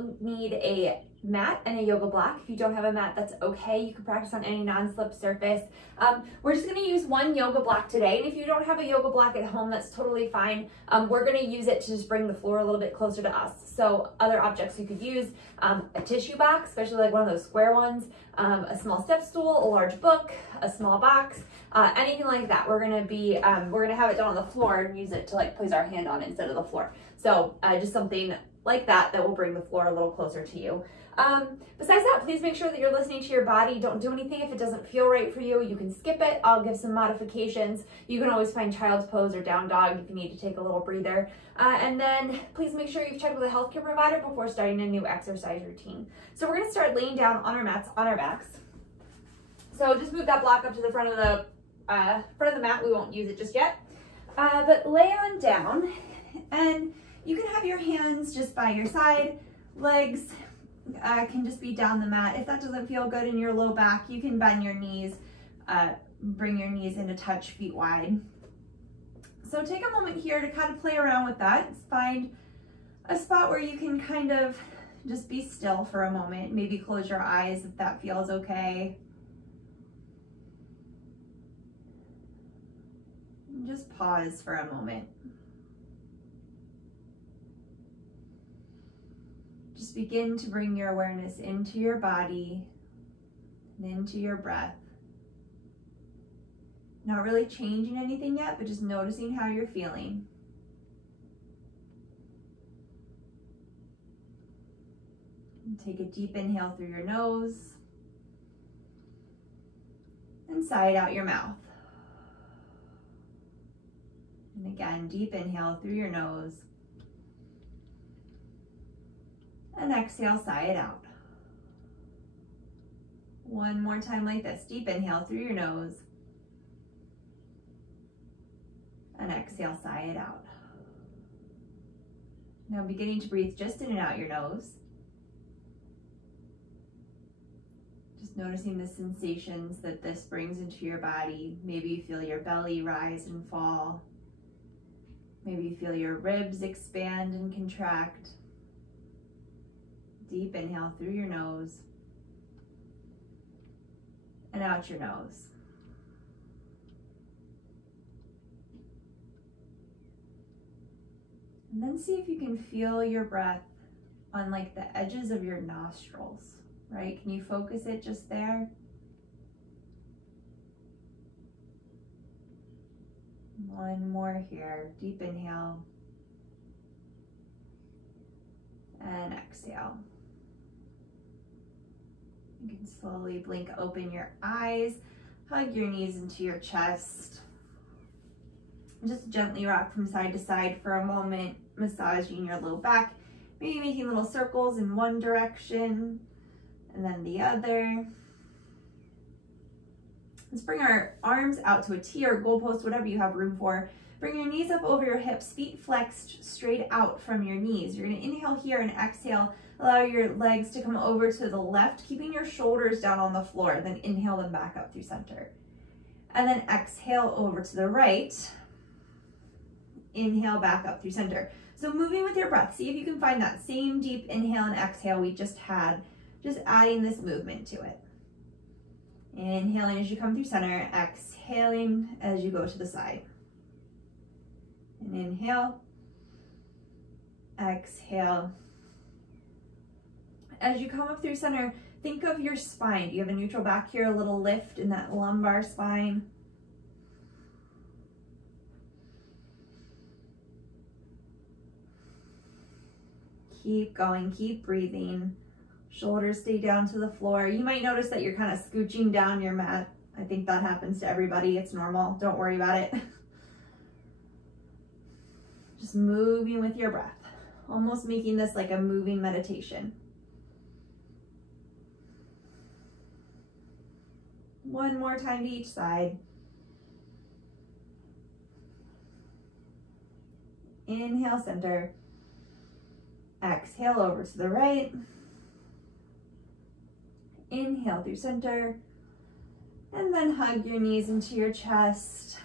will need a mat and a yoga block. If you don't have a mat, that's okay. You can practice on any non-slip surface. We're just gonna use one yoga block today. And if you don't have a yoga block at home, that's totally fine. We're gonna use it to just bring the floor a little bit closer to us. So other objects you could use, a tissue box, especially like one of those square ones, a small step stool, a large book, a small box, anything like that. We're gonna have it down on the floor and use it to like place our hand on instead of the floor. So just something like that will bring the floor a little closer to you. Besides that, please make sure that you're listening to your body. Don't do anything if it doesn't feel right for you. You can skip it. I'll give some modifications. You can always find child's pose or down dog if you need to take a little breather. And then please make sure you've checked with a healthcare provider before starting a new exercise routine. So we're gonna start laying down on our mats, on our backs. So just move that block up to the front of the mat. We won't use it just yet. But lay on down, and you can have your hands just by your side. Legs can just be down the mat. If that doesn't feel good in your low back, you can bend your knees, bring your knees into touch, feet wide. So take a moment here to kind of play around with that. Find a spot where you can kind of just be still for a moment. Maybe close your eyes if that feels okay. And just pause for a moment. Just begin to bring your awareness into your body and into your breath. Not really changing anything yet, but just noticing how you're feeling. And take a deep inhale through your nose and sigh it out your mouth. And again, deep inhale through your nose. And exhale, sigh it out. One more time like this. Deep inhale through your nose. And exhale, sigh it out. Now beginning to breathe just in and out your nose. Just noticing the sensations that this brings into your body. Maybe you feel your belly rise and fall. Maybe you feel your ribs expand and contract. Deep inhale through your nose and out your nose. And then see if you can feel your breath on like the edges of your nostrils, right? Can you focus it just there? One more here. Deep inhale and exhale. You can slowly blink open your eyes, hug your knees into your chest. Just gently rock from side to side for a moment, massaging your low back, maybe making little circles in one direction and then the other. Let's bring our arms out to a T or goal post, whatever you have room for. Bring your knees up over your hips, feet flexed straight out from your knees. You're gonna inhale here and exhale. Allow your legs to come over to the left, keeping your shoulders down on the floor. Then inhale them back up through center. And then exhale over to the right. Inhale back up through center. So moving with your breath, see if you can find that same deep inhale and exhale we just had, just adding this movement to it. Inhaling as you come through center, exhaling as you go to the side. And inhale, exhale. As you come up through center, think of your spine. Do you have a neutral back here, a little lift in that lumbar spine? Keep going, keep breathing. Shoulders stay down to the floor. You might notice that you're kind of scooching down your mat. I think that happens to everybody. It's normal. Don't worry about it. Just moving with your breath. Almost making this like a moving meditation. One more time to each side. Inhale, center. Exhale over to the right. Inhale through center. And then hug your knees into your chest.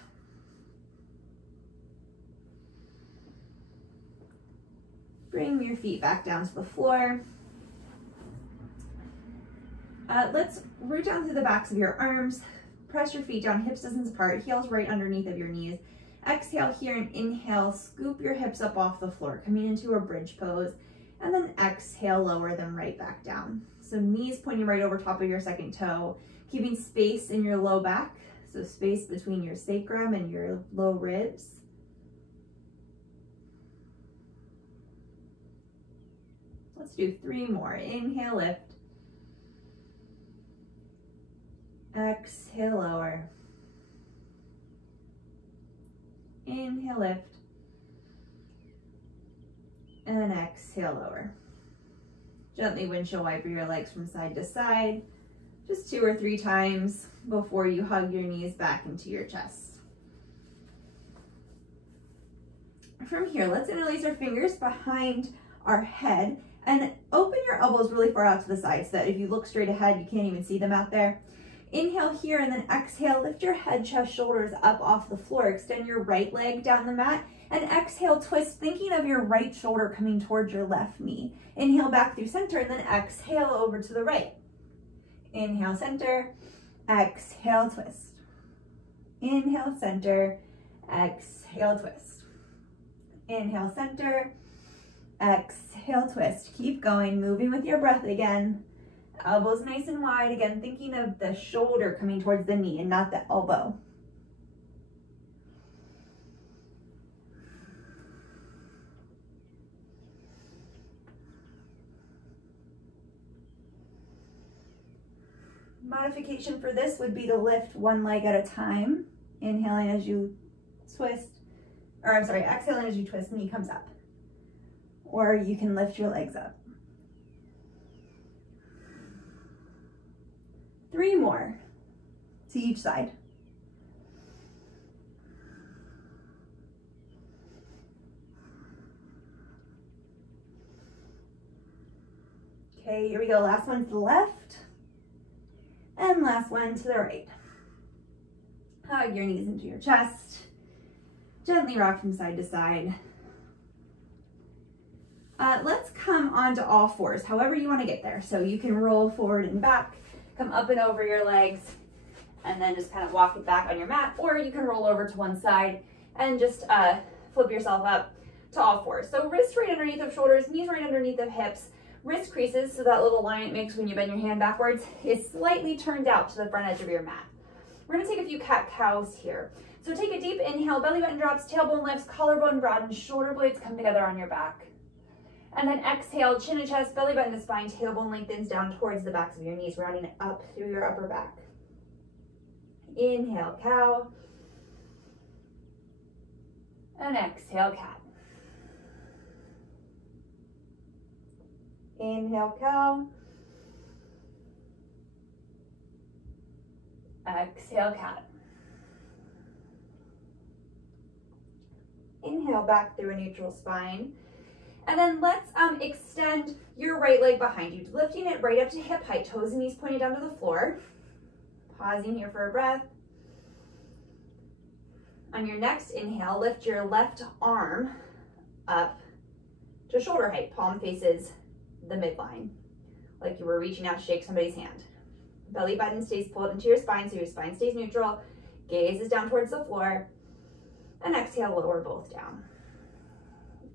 Bring your feet back down to the floor. Let's root down through the backs of your arms. Press your feet down, hips distance apart, heels right underneath of your knees. Exhale here and inhale, scoop your hips up off the floor, coming into a bridge pose. And then exhale, lower them right back down. So knees pointing right over top of your second toe, keeping space in your low back. So space between your sacrum and your low ribs. Let's do 3 more. Inhale, lift. Exhale, lower. Inhale, lift. And exhale, lower. Gently windshield wiper your legs from side to side. Just 2 or 3 times before you hug your knees back into your chest. From here, let's interlace our fingers behind our head and open your elbows really far out to the side so that if you look straight ahead, you can't even see them out there. Inhale here and then exhale, lift your head, chest, shoulders up off the floor. Extend your right leg down the mat and exhale, twist, thinking of your right shoulder coming towards your left knee. Inhale back through center and then exhale over to the right. Inhale, center, exhale, twist. Inhale, center, exhale, twist. Inhale, center, exhale, twist. Keep going, moving with your breath again. Elbows nice and wide. Again, thinking of the shoulder coming towards the knee and not the elbow. Modification for this would be to lift one leg at a time. Inhaling as you twist, or I'm sorry, exhaling as you twist, knee comes up. Or you can lift your legs up. 3 more to each side. Okay, here we go. Last one to the left. And last one to the right. Hug your knees into your chest. Gently rock from side to side. Let's come onto all fours, however you want to get there. So you can roll forward and back, come up and over your legs, and then just kind of walk it back on your mat, or you can roll over to one side and just flip yourself up to all fours. So wrists right underneath of shoulders, knees right underneath of hips, wrist creases, so that little line it makes when you bend your hand backwards is slightly turned out to the front edge of your mat. We're gonna take a few cat-cows here. So take a deep inhale, belly button drops, tailbone lifts, collarbone broadens, shoulder blades come together on your back. And then exhale, chin to chest, belly button to spine, tailbone lengthens down towards the backs of your knees, rounding it up through your upper back. Inhale, cow. And exhale, cat. Inhale, cow. Exhale, cat. Inhale back through a neutral spine. And then let's extend your right leg behind you, lifting it right up to hip height, toes and knees pointed down to the floor. Pausing here for a breath. On your next inhale, lift your left arm up to shoulder height, palm faces the midline, like you were reaching out to shake somebody's hand. Belly button stays pulled into your spine, so your spine stays neutral. Gaze is down towards the floor. And exhale, lower both down.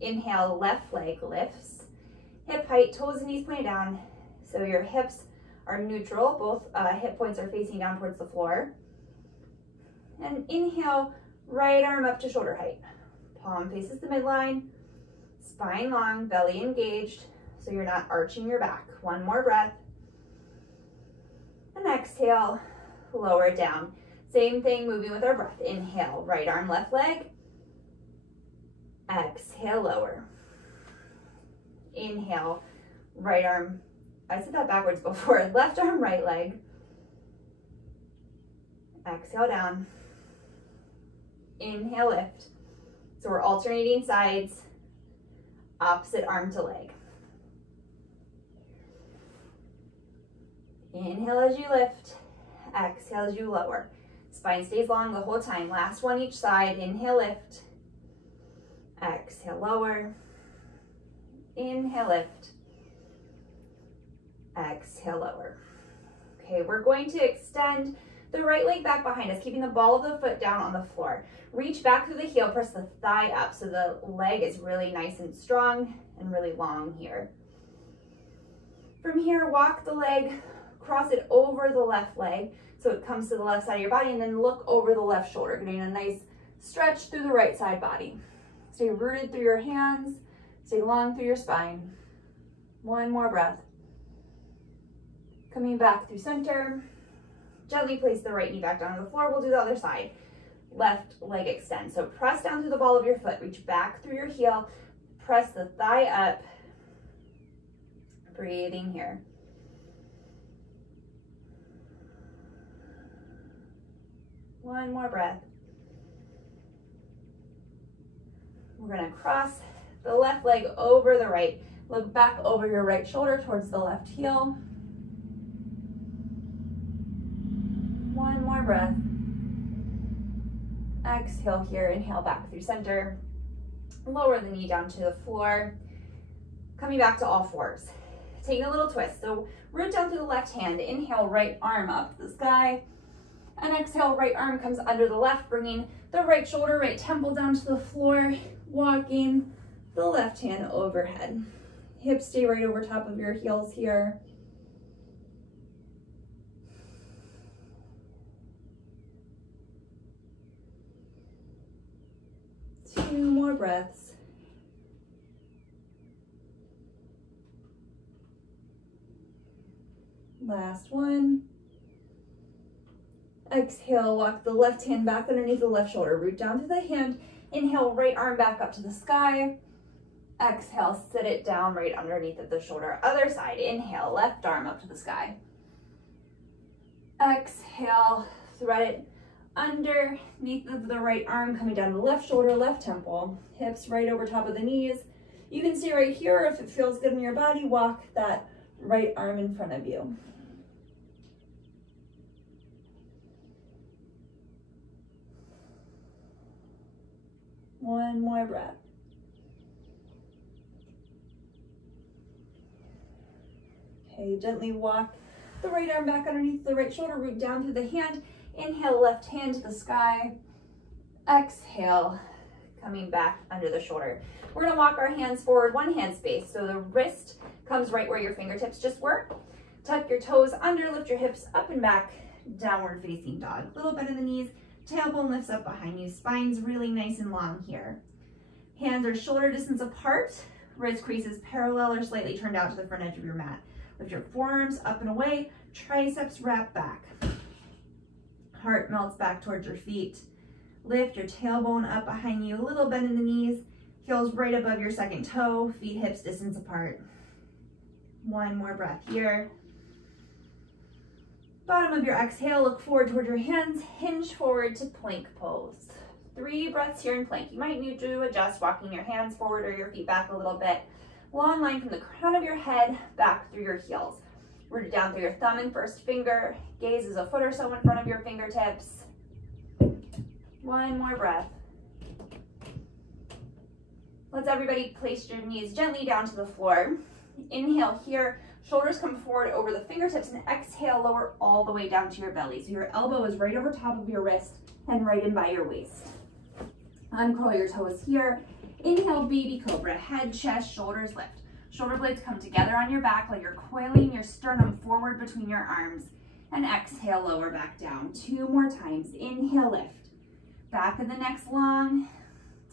Inhale, left leg lifts, hip height, toes and knees pointed down, so your hips are neutral, both hip points are facing down towards the floor. And inhale, right arm up to shoulder height. Palm faces the midline, spine long, belly engaged, so you're not arching your back. One more breath. And exhale, lower it down. Same thing, moving with our breath. Inhale, right arm, left leg. Exhale, lower. Inhale, right arm. I said that backwards before. Left arm, right leg. Exhale, down. Inhale, lift. So we're alternating sides, opposite arm to leg. Inhale as you lift, exhale as you lower. Spine stays long the whole time. Last one each side. Inhale, lift. Exhale, lower. Inhale, lift. Exhale, lower. Okay, we're going to extend the right leg back behind us, keeping the ball of the foot down on the floor. Reach back through the heel, press the thigh up so the leg is really nice and strong and really long here. From here, walk the leg, cross it over the left leg so it comes to the left side of your body, and then look over the left shoulder, getting a nice stretch through the right side body. Stay rooted through your hands, stay long through your spine. One more breath. Coming back through center. Gently place the right knee back down on the floor. We'll do the other side. Left leg extend. So press down through the ball of your foot. Reach back through your heel. Press the thigh up. Breathing here. One more breath. We're going to cross the left leg over the right. Look back over your right shoulder towards the left heel. One more breath. Exhale here, inhale back through center. Lower the knee down to the floor. Coming back to all fours. Taking a little twist. So root down through the left hand. Inhale, right arm up to the sky. And exhale, right arm comes under the left, bringing the right shoulder, right temple down to the floor. Walking the left hand overhead. Hips stay right over top of your heels here. Two more breaths. Last one. Exhale, walk the left hand back underneath the left shoulder. Root down through the hand. Inhale, right arm back up to the sky. Exhale, sit it down right underneath of the shoulder. Other side, inhale, left arm up to the sky. Exhale, thread it underneath of the right arm, coming down the left shoulder, left temple. Hips right over top of the knees. You can stay right here. If it feels good in your body, walk that right arm in front of you. One more breath. Okay, gently walk the right arm back underneath the right shoulder, root down through the hand. Inhale, left hand to the sky. Exhale, coming back under the shoulder. We're gonna walk our hands forward, one hand space. So the wrist comes right where your fingertips just were. Tuck your toes under, lift your hips up and back, downward facing dog. Little bend in the knees, tailbone lifts up behind you. Spine's really nice and long here. Hands are shoulder distance apart. Wrist creases parallel or slightly turned out to the front edge of your mat. Lift your forearms up and away. Triceps wrap back. Heart melts back towards your feet. Lift your tailbone up behind you. A little bend in the knees. Heels right above your second toe. Feet hips distance apart. One more breath here. Bottom of your exhale, look forward toward your hands. Hinge forward to plank pose. 3 breaths here in plank. You might need to adjust, walking your hands forward or your feet back a little bit. Long line from the crown of your head back through your heels. Root down through your thumb and first finger. Gaze is a foot or so in front of your fingertips. One more breath. Let's everybody place your knees gently down to the floor. Inhale here, shoulders come forward over the fingertips, and exhale, lower all the way down to your belly. So your elbow is right over top of your wrist and right in by your waist. Uncurl your toes here. Inhale, baby cobra, head, chest, shoulders lift. Shoulder blades come together on your back like you're coiling your sternum forward between your arms. And exhale, lower back down. 2 more times. Inhale, lift. Back of the neck's long.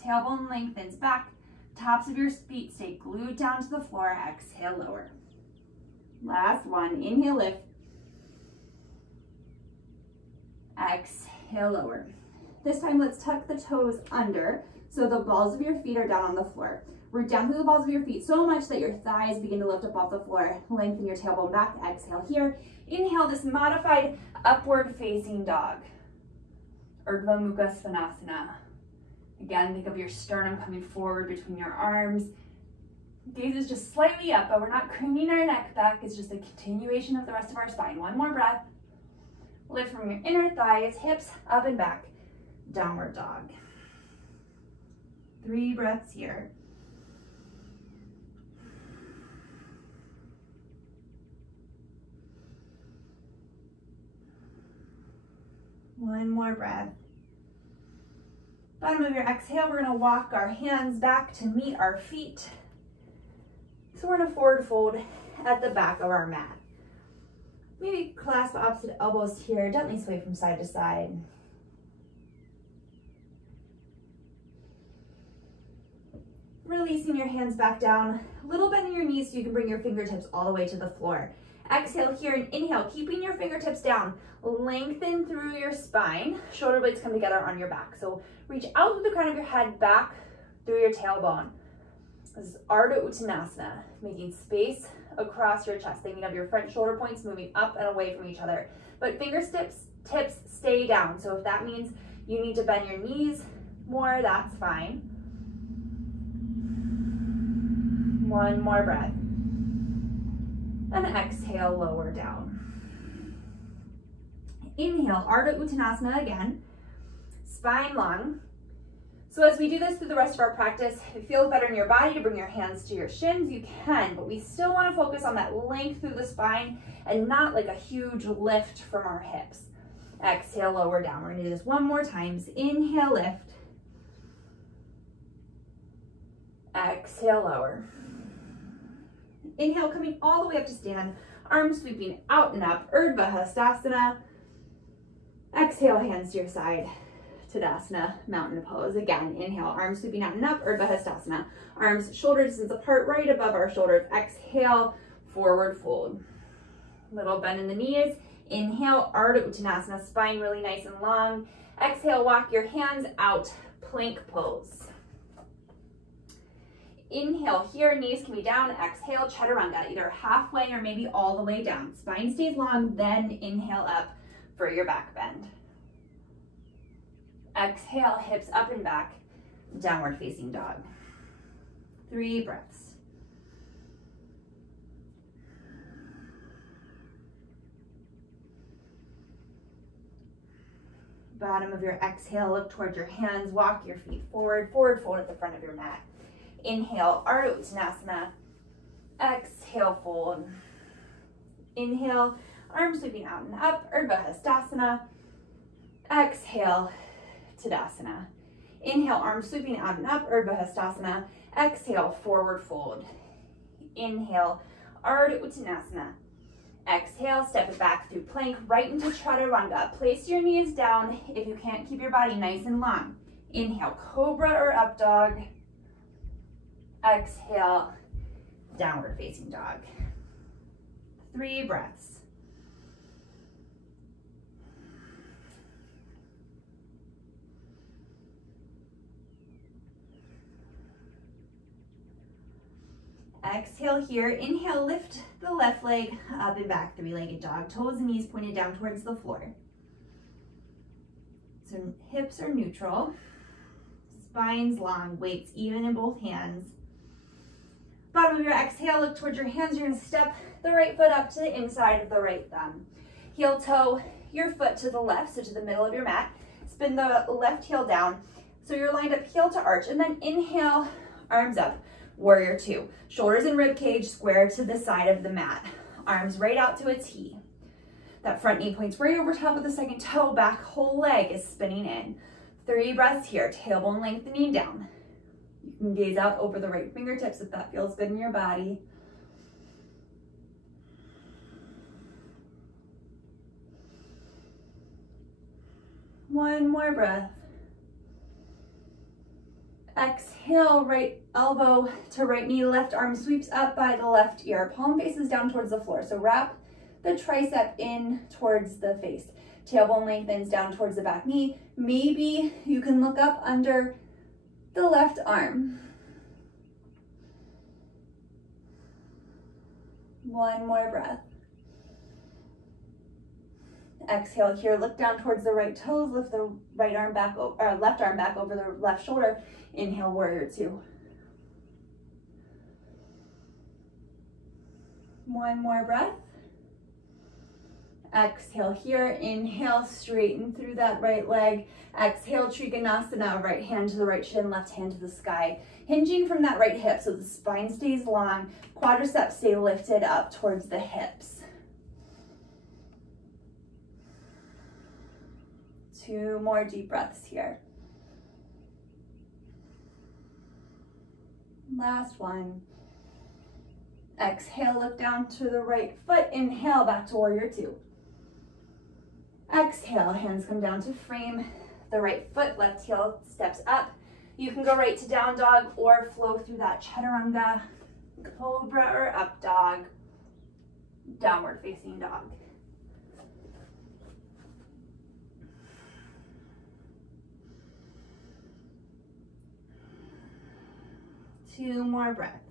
Tailbone lengthens back. Tops of your feet stay glued down to the floor. Exhale, lower. Last one. Inhale, lift. Exhale, lower. This time, let's tuck the toes under so the balls of your feet are down on the floor. Root down through the balls of your feet so much that your thighs begin to lift up off the floor. Lengthen your tailbone back. Exhale here. Inhale this modified upward facing dog. Urdhva Mukha Svanasana. Again, think of your sternum coming forward between your arms. Gaze is just slightly up, but we're not craning our neck back. It's just a continuation of the rest of our spine. One more breath. Lift from your inner thighs, hips up and back. Downward dog. 3 breaths here. One more breath. Bottom of your exhale, we're gonna walk our hands back to meet our feet. So we're gonna forward fold at the back of our mat. Maybe clasp opposite elbows here, gently sway from side to side. Releasing your hands back down, a little bend in your knees so you can bring your fingertips all the way to the floor. Exhale here and inhale, keeping your fingertips down. Lengthen through your spine. Shoulder blades come together on your back. So reach out through the crown of your head, back through your tailbone. This is Ardha Uttanasana, making space across your chest, thinking of your front shoulder points moving up and away from each other. But fingertips stay down. So if that means you need to bend your knees more, that's fine. One more breath. And exhale, lower down. Inhale, Ardha Uttanasana again. Spine long. So as we do this through the rest of our practice, if it feels better in your body to bring your hands to your shins, you can, but we still want to focus on that length through the spine and not like a huge lift from our hips. Exhale, lower down. We're going to do this one more time. Inhale, lift. Exhale, lower. Inhale, coming all the way up to stand. Arms sweeping out and up. Urdhva Hastasana. Exhale, hands to your side. Tadasana, mountain pose. Again, inhale, arms sweeping out and up. Urdhva Hastasana. Arms shoulder distance apart, right above our shoulders. Exhale, forward fold. Little bend in the knees. Inhale, Ardha Uttanasana. Spine really nice and long. Exhale, walk your hands out. Plank pose. Inhale here, knees can be down. Exhale, Chaturanga, either halfway or maybe all the way down. Spine stays long, then inhale up for your back bend. Exhale, hips up and back, downward facing dog. 3 breaths. Bottom of your exhale, look towards your hands, walk your feet forward, forward fold at the front of your mat. Inhale, Ardha Uttanasana. Exhale, fold. Inhale, arms sweeping out and up, Urdhva Hastasana. Exhale, Tadasana. Inhale, arms sweeping out and up, Urdhva Hastasana. Exhale, forward fold. Inhale, Ardha Uttanasana. Exhale, step it back through plank right into Chaturanga. Place your knees down if you can't keep your body nice and long. Inhale, Cobra or Up Dog. Exhale, downward facing dog. 3 breaths. Exhale here. Inhale, lift the left leg up and back, 3-legged dog. Toes and knees pointed down towards the floor. So hips are neutral. Spine's long, weights even in both hands. Bottom of your exhale, look towards your hands. You're gonna step the right foot up to the inside of the right thumb. Heel toe your foot to the left, so to the middle of your mat. Spin the left heel down. So you're lined up heel to arch, and then inhale, arms up, warrior 2. Shoulders and rib cage square to the side of the mat. Arms right out to a T. That front knee points right over top of the second toe, back whole leg is spinning in. 3 breaths here, tailbone lengthening down. You can gaze out over the right fingertips if that feels good in your body. One more breath. Exhale, right elbow to right knee, left arm sweeps up by the left ear. Palm faces down towards the floor. So wrap the tricep in towards the face. Tailbone lengthens down towards the back knee. Maybe you can look up under the left arm. One more breath. Exhale here, look down towards the right toes, lift the right arm back, or left arm back over the left shoulder. Inhale, warrior 2. One more breath. Exhale here, inhale, straighten through that right leg. Exhale, Trikonasana, right hand to the right shin, left hand to the sky. Hinging from that right hip so the spine stays long, quadriceps stay lifted up towards the hips. 2 more deep breaths here. Last one. Exhale, look down to the right foot. Inhale, back to warrior 2. Exhale, hands come down to frame the right foot, left heel steps up. You can go right to down dog or flow through that chaturanga, cobra or up dog, downward facing dog. Two more breaths.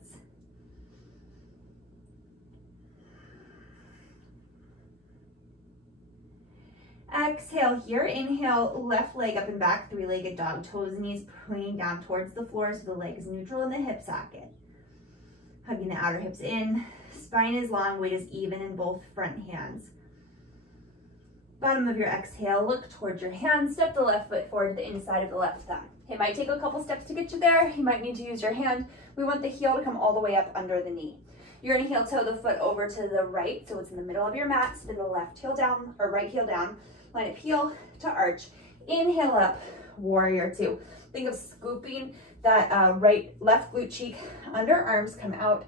Exhale here, inhale, left leg up and back, 3-legged dog, toes and knees pointing down towards the floor so the leg is neutral in the hip socket. Hugging the outer hips in, spine is long, weight is even in both front hands. Bottom of your exhale, look towards your hands, step the left foot forward to the inside of the left thigh. It might take a couple steps to get you there. You might need to use your hand. We want the heel to come all the way up under the knee. You're gonna heel toe the foot over to the right, so it's in the middle of your mat, spin the left heel down, or right heel down, line up heel to arch. Inhale up, warrior 2. Think of scooping that left glute cheek under, arms come out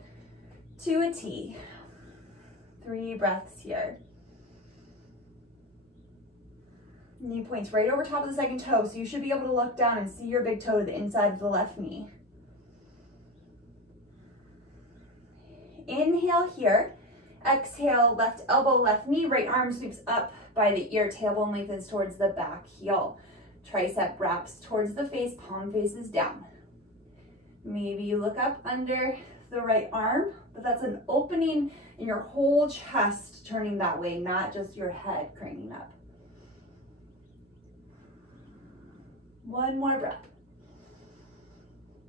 to a T. 3 breaths here. Knee points right over top of the second toe, so you should be able to look down and see your big toe to the inside of the left knee. Inhale here. Exhale, left elbow, left knee, right arm sweeps up by the ear, tailbone lengthens towards the back heel. Tricep wraps towards the face, palm faces down. Maybe you look up under the right arm, but that's an opening in your whole chest turning that way, not just your head craning up. 1 more breath.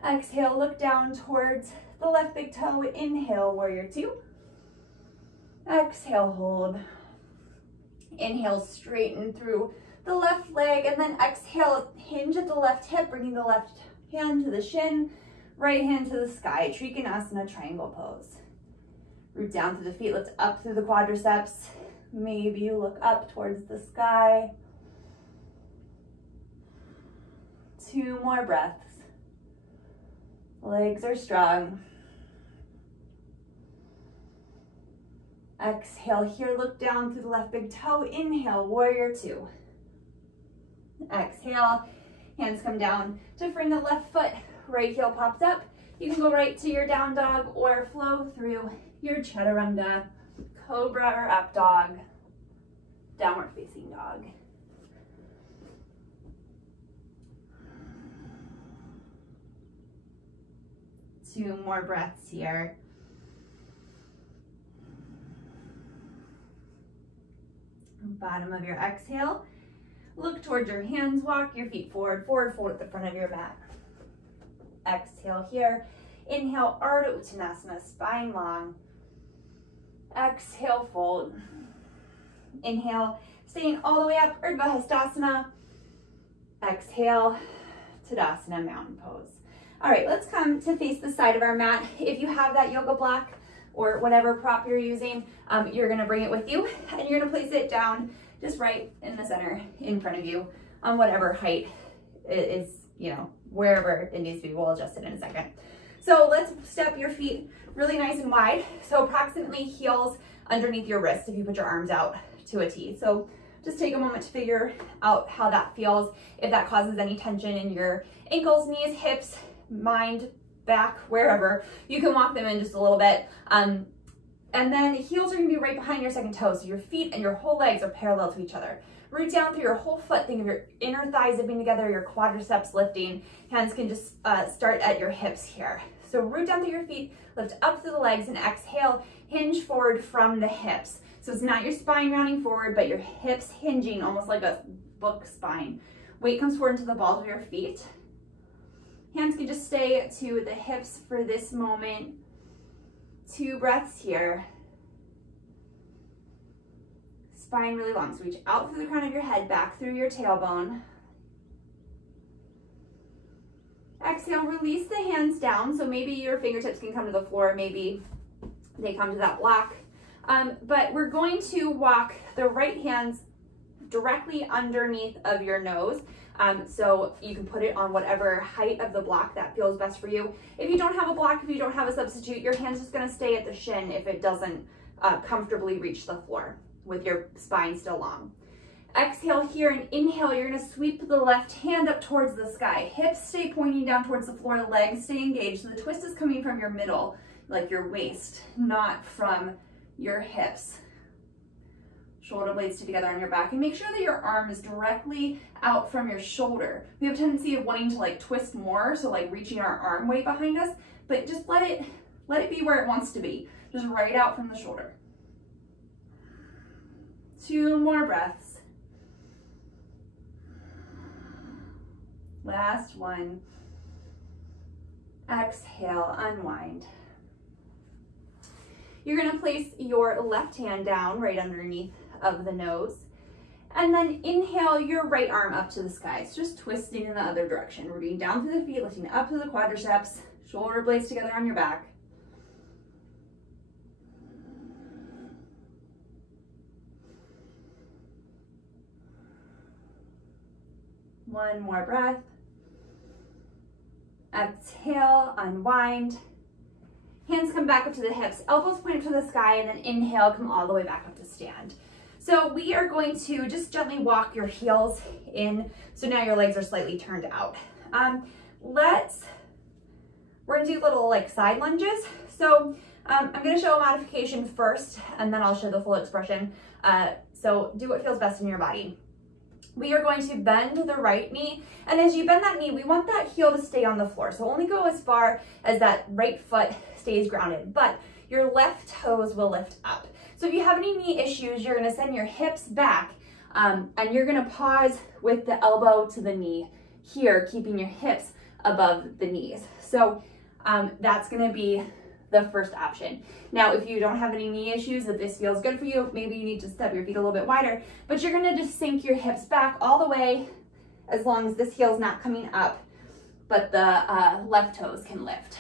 Exhale, look down towards the left big toe. Inhale, warrior 2. Exhale, hold. Inhale, straighten through the left leg, and then exhale, hinge at the left hip, bringing the left hand to the shin, right hand to the sky. Trikonasana, triangle pose. Root down through the feet, lift up through the quadriceps. Maybe you look up towards the sky. 2 more breaths. Legs are strong. Exhale here, look down through the left big toe. Inhale, warrior 2. Exhale, hands come down to frame the left foot. Right heel pops up. You can go right to your down dog or flow through your chaturanga, cobra or up dog, downward facing dog. Two more breaths here. Bottom of your exhale. Look towards your hands, walk your feet forward, fold at the front of your mat. Exhale here. Inhale, Ardha Uttanasana, spine long. Exhale, fold. Inhale, staying all the way up, Urdhva Hastasana. Exhale, Tadasana, mountain pose. All right, let's come to face the side of our mat. If you have that yoga block or whatever prop you're using, you're gonna bring it with you and you're gonna place it down just right in the center in front of you on whatever height it is, you know, wherever it needs to be. We'll adjust it in a second. So let's step your feet really nice and wide. So approximately heels underneath your wrists if you put your arms out to a T. So just take a moment to figure out how that feels. If that causes any tension in your ankles, knees, hips, mind, back, wherever, you can walk them in just a little bit. And then heels are gonna be right behind your second toe. So your feet and your whole legs are parallel to each other. Root down through your whole foot. Think of your inner thighs zipping together, your quadriceps lifting. Hands can just start at your hips here. So root down through your feet, lift up through the legs, and exhale, hinge forward from the hips. So it's not your spine rounding forward, but your hips hinging almost like a book spine. Weight comes forward into the balls of your feet. Hands can just stay to the hips for this moment. 2 breaths here. Spine really long, so reach out through the crown of your head, back through your tailbone. Exhale, release the hands down. So maybe your fingertips can come to the floor, maybe they come to that block. But we're going to walk the right hands directly underneath of your nose. So you can put it on whatever height of the block that feels best for you. If you don't have a block, if you don't have a substitute, your hand's just gonna stay at the shin if it doesn't comfortably reach the floor with your spine still long. Exhale here and inhale, you're gonna sweep the left hand up towards the sky. Hips stay pointing down towards the floor, legs stay engaged. So the twist is coming from your middle, like your waist, not from your hips. Shoulder blades stay together on your back, and make sure that your arm is directly out from your shoulder. We have a tendency of wanting to like twist more, so like reaching our arm way behind us, but just let it be where it wants to be. Just right out from the shoulder. 2 more breaths. Last one. Exhale, unwind. You're gonna place your left hand down right underneath of the nose, and then inhale your right arm up to the sky. It's just twisting in the other direction, rooting down through the feet, lifting up to the quadriceps, shoulder blades together on your back. One more breath. Exhale, unwind. Hands come back up to the hips, elbows point up to the sky, and then inhale, come all the way back up to stand. So we are going to just gently walk your heels in. So now your legs are slightly turned out. We're gonna do little like side lunges. So I'm gonna show a modification first, and then I'll show the full expression. So do what feels best in your body. We are going to bend the right knee, and as you bend that knee, we want that heel to stay on the floor. So only go as far as that right foot stays grounded, but your left toes will lift up. So if you have any knee issues, you're gonna send your hips back, and you're gonna pause with the elbow to the knee here, keeping your hips above the knees. So that's gonna be the first option. Now, if you don't have any knee issues, if this feels good for you, maybe you need to step your feet a little bit wider, but you're gonna just sink your hips back all the way, as long as this heel's not coming up, but the left toes can lift.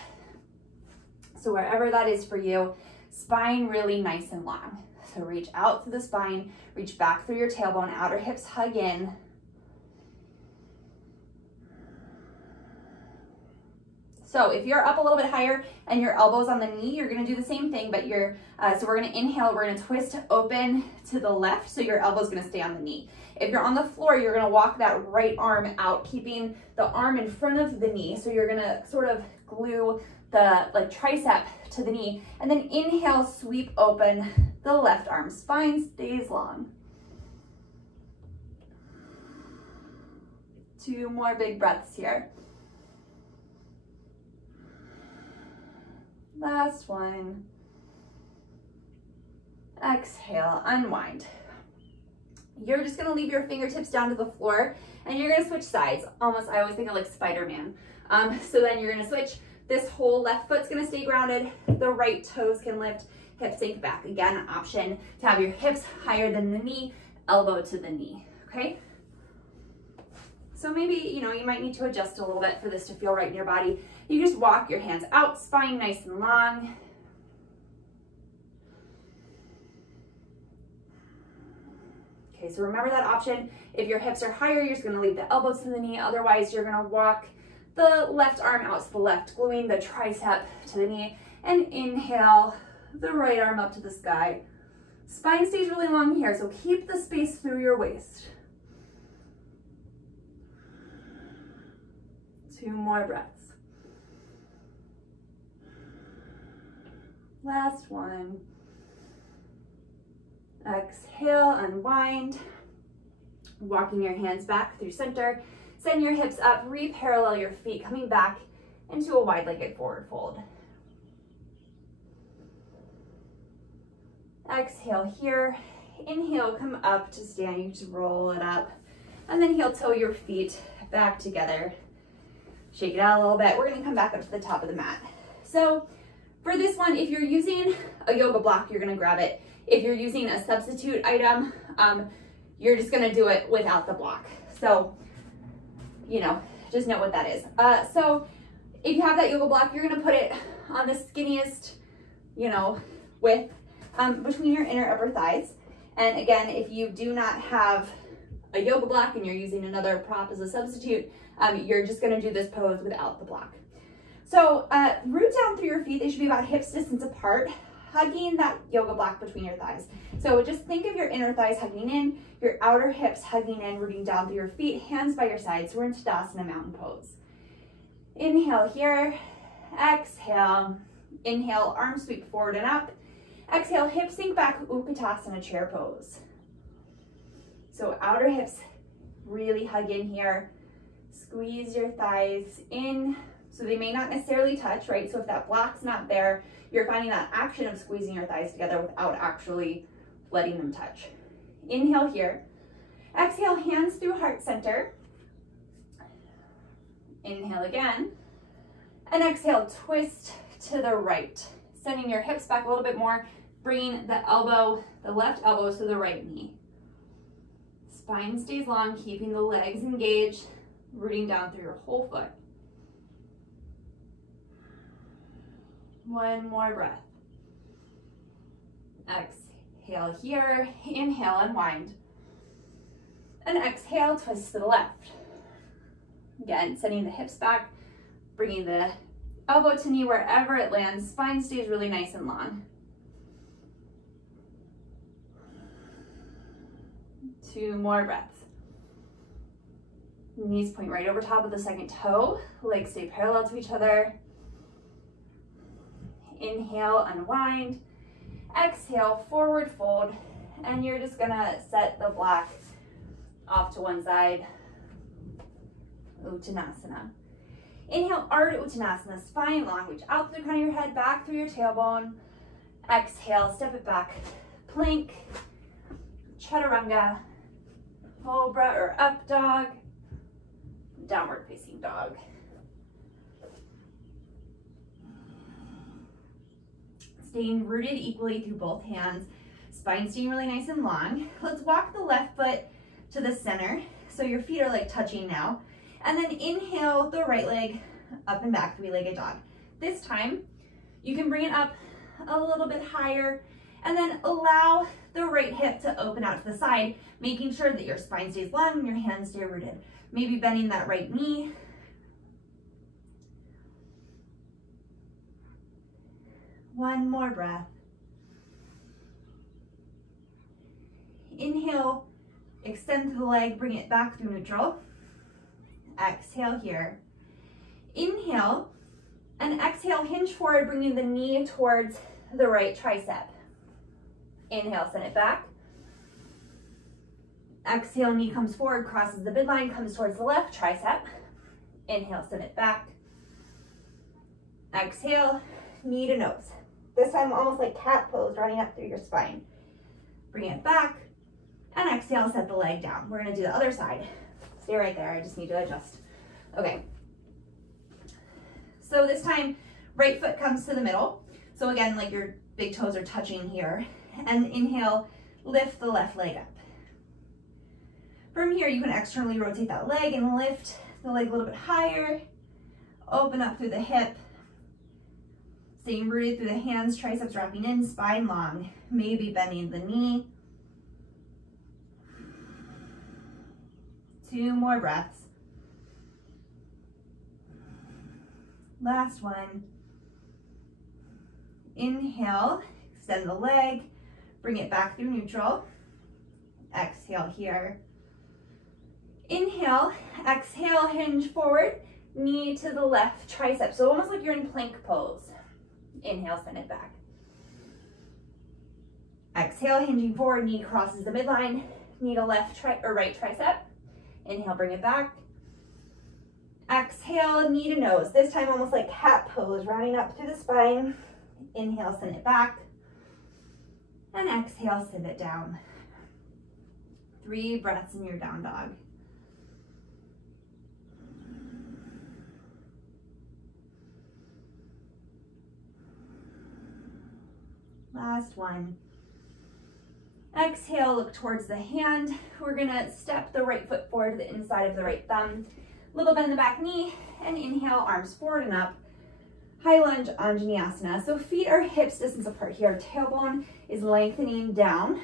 So wherever that is for you, spine really nice and long. So reach out through the spine, reach back through your tailbone, outer hips hug in. So if you're up a little bit higher and your elbow's on the knee, you're gonna do the same thing, but so we're gonna inhale, we're gonna twist open to the left, so your elbow's gonna stay on the knee. If you're on the floor, you're gonna walk that right arm out, keeping the arm in front of the knee. So you're gonna sort of glue the like tricep to the knee, and then inhale, sweep open the left arm, spine stays long. 2 more big breaths here. Last one. Exhale, unwind. You're just gonna leave your fingertips down to the floor, and you're gonna switch sides. Almost, I always think of like Spider-Man. So then you're gonna switch. This whole left foot's gonna stay grounded. The right toes can lift, hips sink back. Again, an option to have your hips higher than the knee, elbow to the knee, okay? So maybe, you might need to adjust a little bit for this to feel right in your body. You just walk your hands out, spine nice and long. Okay, so remember that option. If your hips are higher, you're just gonna leave the elbows to the knee. Otherwise, you're gonna walk the left arm out to the left, gluing the tricep to the knee, and inhale the right arm up to the sky. Spine stays really long here, so keep the space through your waist. 2 more breaths. Last one. Exhale, unwind. Walking your hands back through center. Send your hips up, re-parallel your feet, coming back into a wide-legged forward fold. Exhale here. Inhale, come up to stand. You just roll it up. And then heel toe your feet back together. Shake it out a little bit. We're gonna come back up to the top of the mat. So for this one, if you're using a yoga block, you're gonna grab it. If you're using a substitute item, you're just gonna do it without the block. So, just know what that is. So if you have that yoga block, you're gonna put it on the skinniest, width between your inner upper thighs. And again, if you do not have a yoga block and you're using another prop as a substitute, you're just gonna do this pose without the block. So root down through your feet. They should be about hips distance apart, hugging that yoga block between your thighs. So just think of your inner thighs hugging in, your outer hips hugging in, rooting down through your feet, hands by your sides. So we're in Tadasana mountain pose. Inhale here, exhale. Inhale, arms sweep forward and up. Exhale, hips sink back, Uttanasana chair pose. So outer hips really hug in here. Squeeze your thighs in. So they may not necessarily touch, right? So if that block's not there, you're finding that action of squeezing your thighs together without actually letting them touch. Inhale here. Exhale, hands through heart center. Inhale again. And exhale, twist to the right. Sending your hips back a little bit more, bringing the left elbow to the right knee. Spine stays long, keeping the legs engaged, rooting down through your whole foot. One more breath. Exhale here, inhale, unwind. And exhale, twist to the left. Again, sending the hips back, bringing the elbow to knee wherever it lands. Spine stays really nice and long. 2 more breaths. Knees point right over top of the second toe. Legs stay parallel to each other. Inhale, unwind. Exhale, forward fold. And you're just gonna set the block off to one side. Uttanasana. Inhale, Ardha Uttanasana, spine long. Reach out through the crown of your head, back through your tailbone. Exhale, step it back. Plank, Chaturanga, Cobra or up dog, downward facing dog. Staying rooted equally through both hands. Spine staying really nice and long. Let's walk the left foot to the center. So your feet are like touching now. And then inhale the right leg up and back, 3-legged dog. This time, you can bring it up a little bit higher and then allow the right hip to open out to the side, making sure that your spine stays long and your hands stay rooted. Maybe bending that right knee. One more breath. Inhale, extend the leg, bring it back through neutral. Exhale here. Inhale, and exhale, hinge forward, bringing the knee towards the right tricep. Inhale, send it back. Exhale, knee comes forward, crosses the midline, comes towards the left tricep. Inhale, send it back. Exhale, knee to nose. This time almost like cat pose, running up through your spine. Bring it back, and exhale, set the leg down. We're gonna do the other side. Stay right there, I just need to adjust. Okay. So this time, right foot comes to the middle. So again, like your big toes are touching here. And inhale, lift the left leg up. From here, you can externally rotate that leg and lift the leg a little bit higher. Open up through the hip. Staying rooted through the hands, triceps wrapping in, spine long. Maybe bending the knee. 2 more breaths. Last one. Inhale, extend the leg, bring it back through neutral. Exhale here. Inhale, exhale, hinge forward, knee to the left tricep. So almost like you're in plank pose. Inhale, send it back. Exhale, hinging forward, knee crosses the midline, knee to left or right tricep. Inhale, bring it back. Exhale, knee to nose. This time almost like cat pose, rounding up through the spine. Inhale, send it back. And exhale, send it down. 3 breaths in your down dog. Last one. Exhale, look towards the hand. We're gonna step the right foot forward to the inside of the right thumb. Little bend in the back knee, and inhale, arms forward and up. High lunge, Anjaneyasana. So feet are hips distance apart here. Tailbone is lengthening down.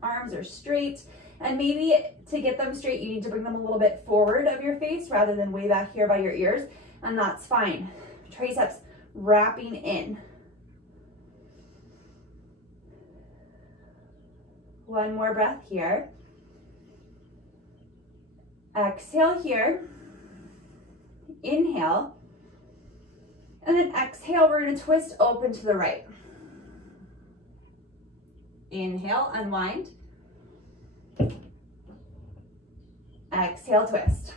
Arms are straight, And maybe to get them straight, you need to bring them a little bit forward of your face rather than way back here by your ears, and that's fine. Triceps wrapping in. One more breath here. Exhale here. Inhale. And then exhale, we're gonna twist open to the right. Inhale, unwind. Exhale, twist.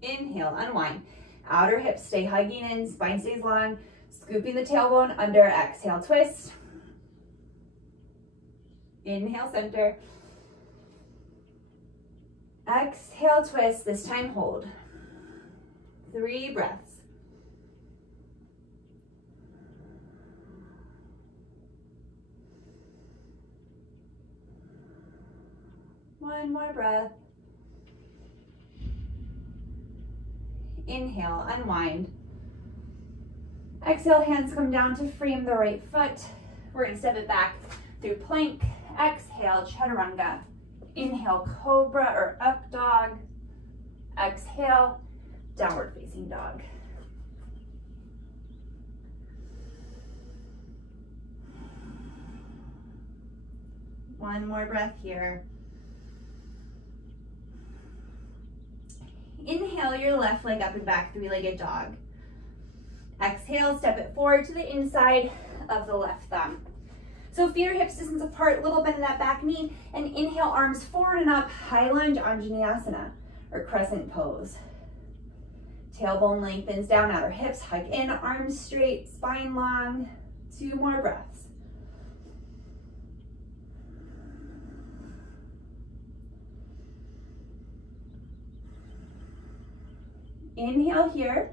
Inhale, unwind. Outer hips stay hugging in, spine stays long. Scooping the tailbone under, exhale, twist. Inhale, center. Exhale, twist, this time hold. 3 breaths. One more breath. Inhale, unwind. Exhale, hands come down to frame the right foot. We're gonna step it back through plank. Exhale, Chaturanga. Inhale, cobra or up dog. Exhale, downward facing dog. One more breath here. Inhale your left leg up and back, 3-legged dog. Exhale, step it forward to the inside of the left thumb. So feet or hips distance apart, little bend in that back knee, and inhale, arms forward and up, high lunge, Untitled or crescent pose. Tailbone lengthens down, outer hips hug in, arms straight, spine long. 2 more breaths. Inhale here.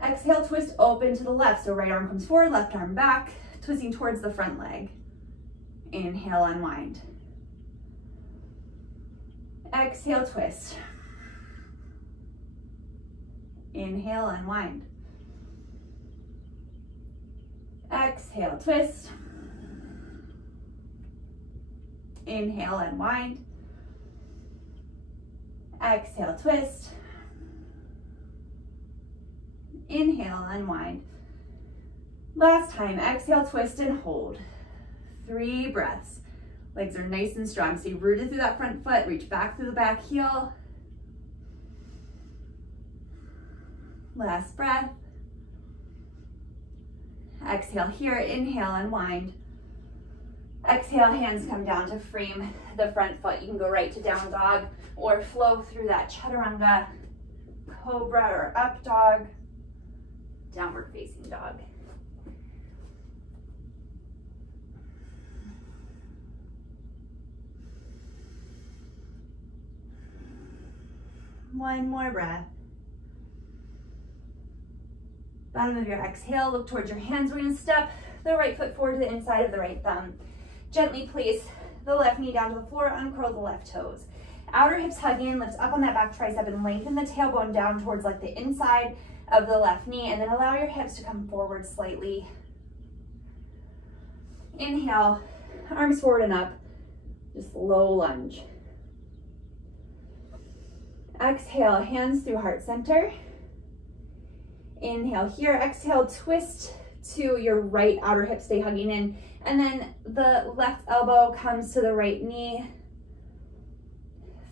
Exhale, twist open to the left. So right arm comes forward, left arm back, twisting towards the front leg. Inhale, unwind. Exhale, twist. Inhale, unwind. Exhale, twist. Inhale, unwind. Exhale, twist. Inhale, unwind. Last time, exhale, twist and hold. 3 breaths. Legs are nice and strong. Stay rooted through that front foot. Reach back through the back heel. Last breath. Exhale here, inhale, unwind. Exhale, hands come down to frame the front foot. You can go right to down dog or flow through that Chaturanga, cobra or up dog, downward facing dog. One more breath. Bottom of your exhale, look towards your hands. We're gonna step the right foot forward to the inside of the right thumb. Gently place the left knee down to the floor, uncurl the left toes. Outer hips hug in, lift up on that back tricep and lengthen the tailbone down towards like the inside of the left knee, and then allow your hips to come forward slightly. Inhale, arms forward and up, just low lunge. Exhale, hands through heart center. Inhale here, exhale, twist to your right outer hip, stay hugging in, and then the left elbow comes to the right knee.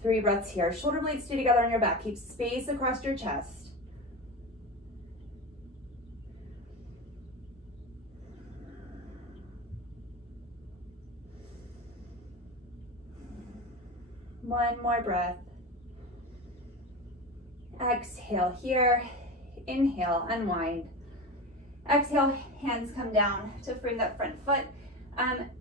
3 breaths here. Shoulder blades stay together on your back. Keep space across your chest. One more breath. Exhale here. Inhale, unwind. Exhale, hands come down to frame that front foot.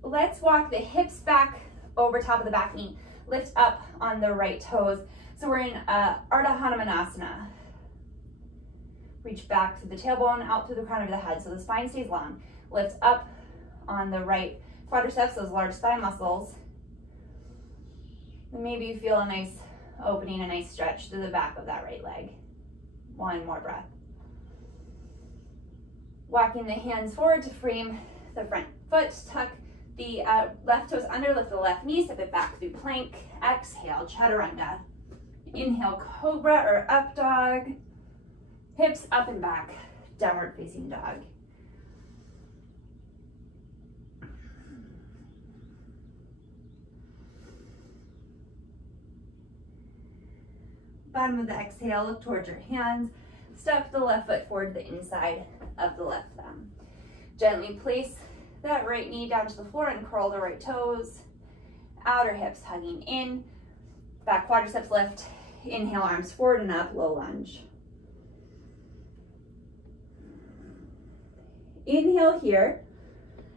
Let's walk the hips back over top of the back knee. Lift up on the right toes. So we're in Ardha Hanumanasana. Reach back through the tailbone, out through the crown of the head so the spine stays long. Lift up on the right quadriceps, those large thigh muscles. And maybe you feel a nice opening, a nice stretch through the back of that right leg. One more breath. Walking the hands forward to frame the front foot, tuck the left toes under, lift the left knee, step it back through plank. Exhale, Chaturanga. Inhale, Cobra or Up Dog. Hips up and back, Downward Facing Dog. Bottom of the exhale, look towards your hands. Step the left foot forward to the inside of the left thumb. Gently place that right knee down to the floor and curl the right toes. Outer hips hugging in. Back quadriceps lift. Inhale, arms forward and up, low lunge. Inhale here.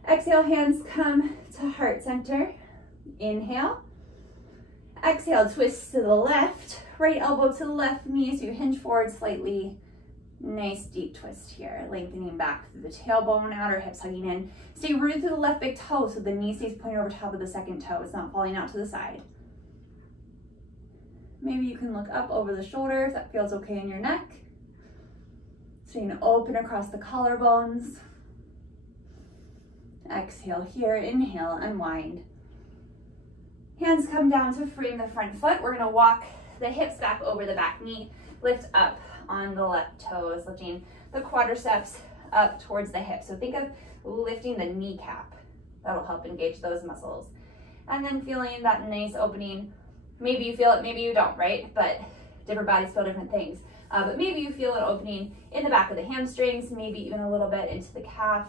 Exhale, hands come to heart center. Inhale. Exhale, twist to the left. Right elbow to the left knee, so you hinge forward slightly. Nice deep twist here, lengthening back through the tailbone, outer hips hugging in. Stay rooted through the left big toe, so the knee stays pointed over top of the second toe. It's not falling out to the side. Maybe you can look up over the shoulder if that feels okay in your neck. Staying open across the collarbones. Exhale here, inhale, unwind. Hands come down to frame the front foot. We're gonna walk the hips back over the back knee, lift up on the left toes, lifting the quadriceps up towards the hips. So think of lifting the kneecap. That'll help engage those muscles. And then feeling that nice opening. Maybe you feel it, maybe you don't, right? But different bodies feel different things. But maybe you feel an opening in the back of the hamstrings, maybe even a little bit into the calf.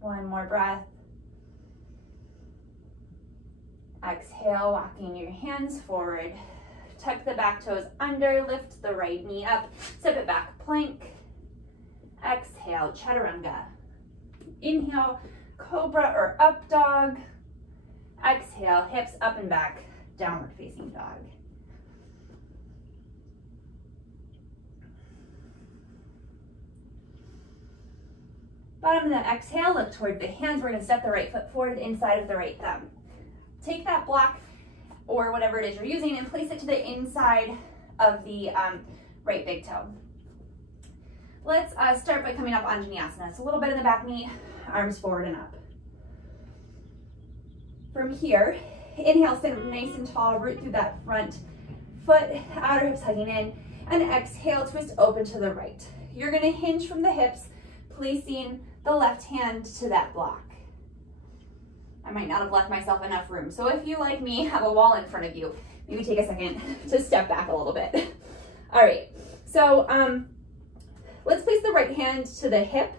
One more breath. Exhale, walking your hands forward. Tuck the back toes under, lift the right knee up, step it back, plank. Exhale, Chaturanga. Inhale, Cobra or Up Dog. Exhale, hips up and back, Downward Facing Dog. Bottom of the exhale, look toward the hands. We're gonna step the right foot forward, the inside of the right thumb. Take that block or whatever it is you're using and place it to the inside of the right big toe. Let's start by coming up on Uttanasana. So a little bit in the back knee, arms forward and up. From here, inhale, stand up nice and tall, root through that front foot, outer hips hugging in, and exhale, twist open to the right. You're gonna hinge from the hips, placing the left hand to that block. I might not have left myself enough room. So if you, like me, have a wall in front of you, maybe take a second to step back a little bit. All right, so let's place the right hand to the hip,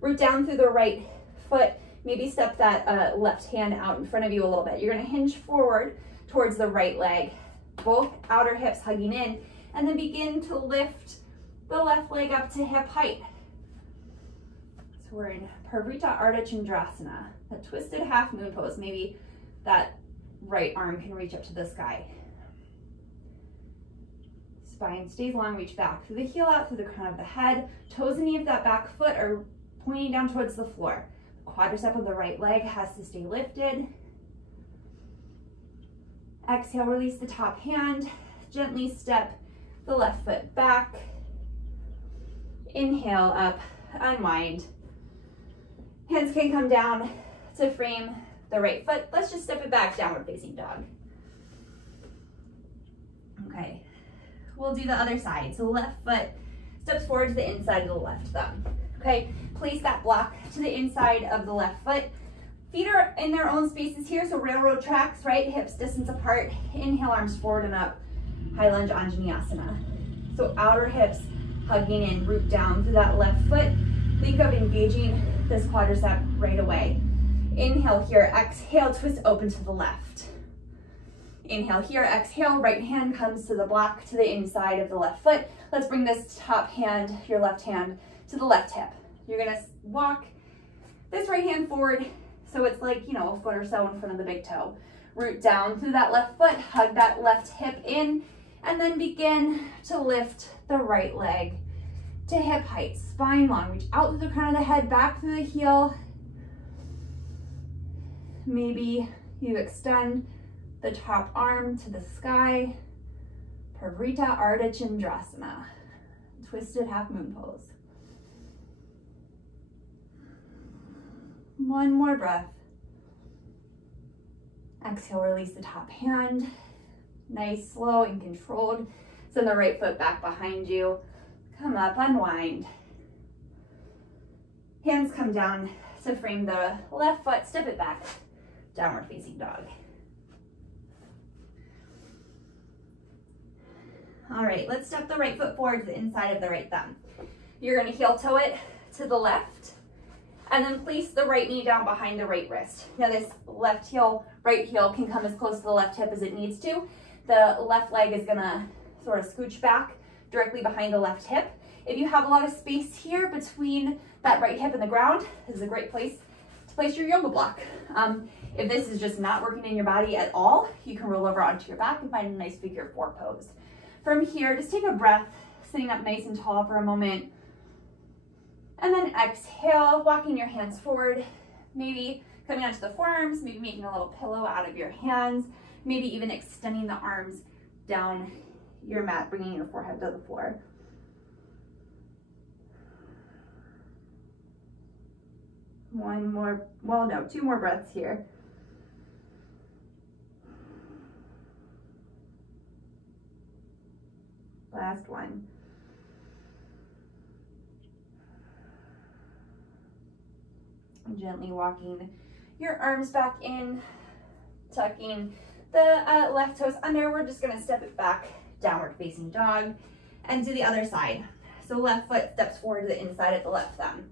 root down through the right foot, maybe step that left hand out in front of you a little bit. You're gonna hinge forward towards the right leg, both outer hips hugging in, and then begin to lift the left leg up to hip height. So we're in Parvrita Ardha Chandrasana, a twisted half moon pose. Maybe that right arm can reach up to the sky. Spine stays long, reach back through the heel out, through the crown of the head. Toes and knee of that back foot are pointing down towards the floor. Quadricep of the right leg has to stay lifted. Exhale, release the top hand. Gently step the left foot back. Inhale up, unwind. Hands can come down to frame the right foot. Let's just step it back, Downward Facing Dog. Okay, we'll do the other side. So left foot steps forward to the inside of the left thumb. Okay, place that block to the inside of the left foot. Feet are in their own spaces here, so railroad tracks, right? Hips distance apart. Inhale, arms forward and up. High lunge Anjaneyasana. So outer hips hugging in, root down through that left foot. Think of engaging this quadricep right away. Inhale here, exhale, twist open to the left. Inhale here, exhale, right hand comes to the block to the inside of the left foot. Let's bring this top hand, your left hand, to the left hip. You're gonna walk this right hand forward, so it's like, a foot or so in front of the big toe. Root down through that left foot, hug that left hip in, and then begin to lift the right leg to hip height, spine long. Reach out through the crown of the head, back through the heel. Maybe you extend the top arm to the sky. Parvrita Ardha Chandrasana, twisted half moon pose. One more breath. Exhale, release the top hand. Nice, slow and controlled. Send the right foot back behind you. Come up, unwind. Hands come down to frame the left foot, step it back. Downward facing dog. All right, let's step the right foot forward to the inside of the right thumb. You're gonna heel toe it to the left, and then place the right knee down behind the right wrist. Now this left heel, right heel can come as close to the left hip as it needs to. The left leg is gonna sort of scooch back directly behind the left hip. If you have a lot of space here between that right hip and the ground, this is a great place to place your yoga block. If this is just not working in your body at all, you can roll over onto your back and find a nice figure four pose. From here, just take a breath, sitting up nice and tall for a moment. And then exhale, walking your hands forward, maybe coming onto the forearms, maybe making a little pillow out of your hands, maybe even extending the arms down your mat, bringing your forehead to the floor. One more, well, no, two more breaths here. Last one. Gently walking your arms back in, tucking the left toes under. We're just gonna step it back, downward facing dog, and do the other side. So left foot steps forward to the inside of the left thumb.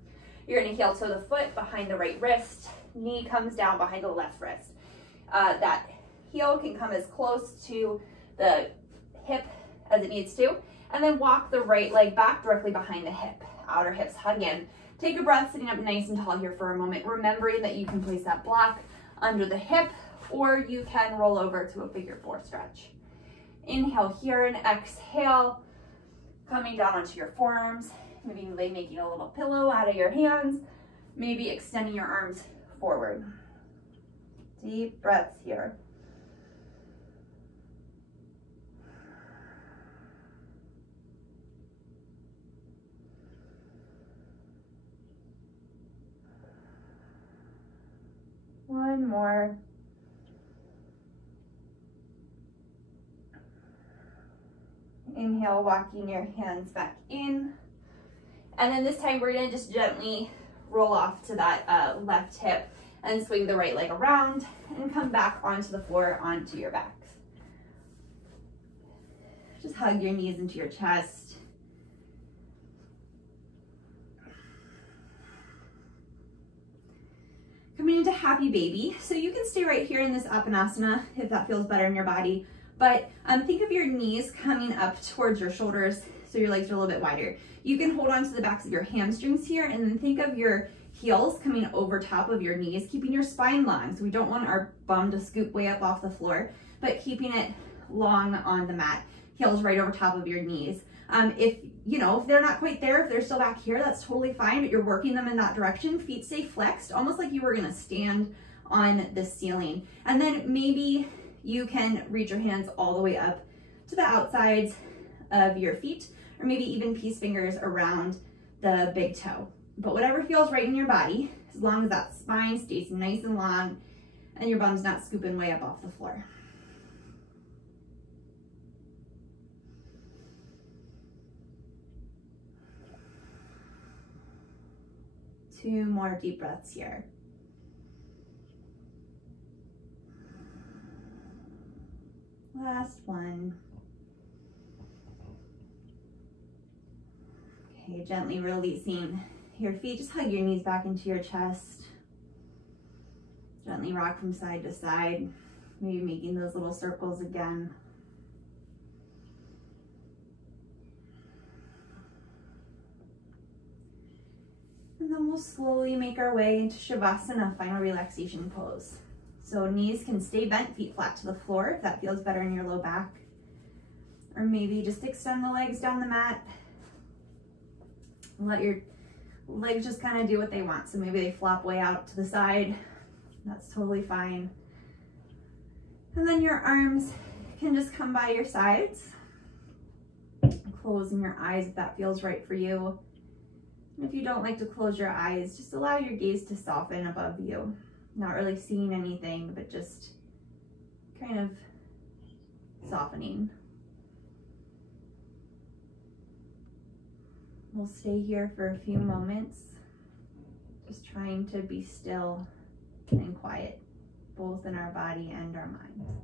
You're gonna heel toe the foot behind the right wrist, knee comes down behind the left wrist. That heel can come as close to the hip as it needs to, and then walk the right leg back directly behind the hip. Outer hips hug in. Take a breath, sitting up nice and tall here for a moment, remembering that you can place that block under the hip, or you can roll over to a figure four stretch. Inhale here and exhale, coming down onto your forearms, maybe making a little pillow out of your hands, maybe extending your arms forward. Deep breaths here. One more. Inhale, walking your hands back in. And then this time we're gonna just gently roll off to that left hip and swing the right leg around and come back onto the floor, onto your backs. Just hug your knees into your chest. Coming into happy baby. So you can stay right here in this Uttanasana if that feels better in your body. But think of your knees coming up towards your shoulders so your legs are a little bit wider. You can hold on to the backs of your hamstrings here, and then think of your heels coming over top of your knees, keeping your spine long. So we don't want our bum to scoop way up off the floor, but keeping it long on the mat. Heels right over top of your knees. If they're not quite there, if they're still back here, that's totally fine, but you're working them in that direction. Feet stay flexed, almost like you were gonna stand on the ceiling. And then maybe you can reach your hands all the way up to the outsides of your feet, or maybe even peace fingers around the big toe. But whatever feels right in your body, as long as that spine stays nice and long and your bum's not scooping way up off the floor. Two more deep breaths here. Last one. Okay, gently releasing your feet. Just hug your knees back into your chest. Gently rock from side to side, maybe making those little circles again. And then we'll slowly make our way into Shavasana, final relaxation pose. So knees can stay bent, feet flat to the floor if that feels better in your low back. Or maybe just extend the legs down the mat. Let your legs just kind of do what they want. So maybe they flop way out to the side. That's totally fine. And then your arms can just come by your sides. Closing your eyes if that feels right for you. And if you don't like to close your eyes, just allow your gaze to soften above you. Not really seeing anything, but just kind of softening. We'll stay here for a few moments, just trying to be still and quiet, both in our body and our mind.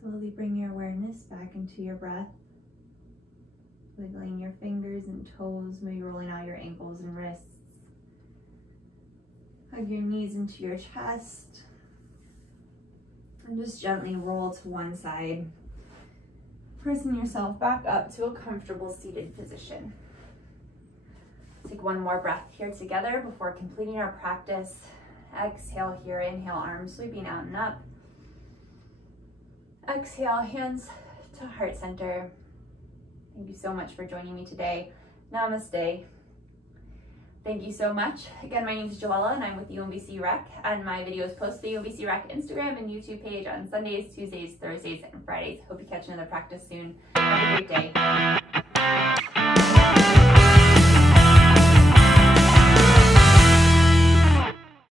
Slowly bring your awareness back into your breath, wiggling your fingers and toes, maybe rolling out your ankles and wrists. Hug your knees into your chest, and just gently roll to one side, pressing yourself back up to a comfortable seated position. Take one more breath here together before completing our practice. Exhale here, inhale, arms sweeping out and up. Exhale, hands to heart center. Thank you so much for joining me today. Namaste. Thank you so much. Again, my name is Joella and I'm with UMBC Rec, and my videos post to the UMBC Rec Instagram and YouTube page on Sundays, Tuesdays, Thursdays, and Fridays. Hope you catch another practice soon. Have a great day.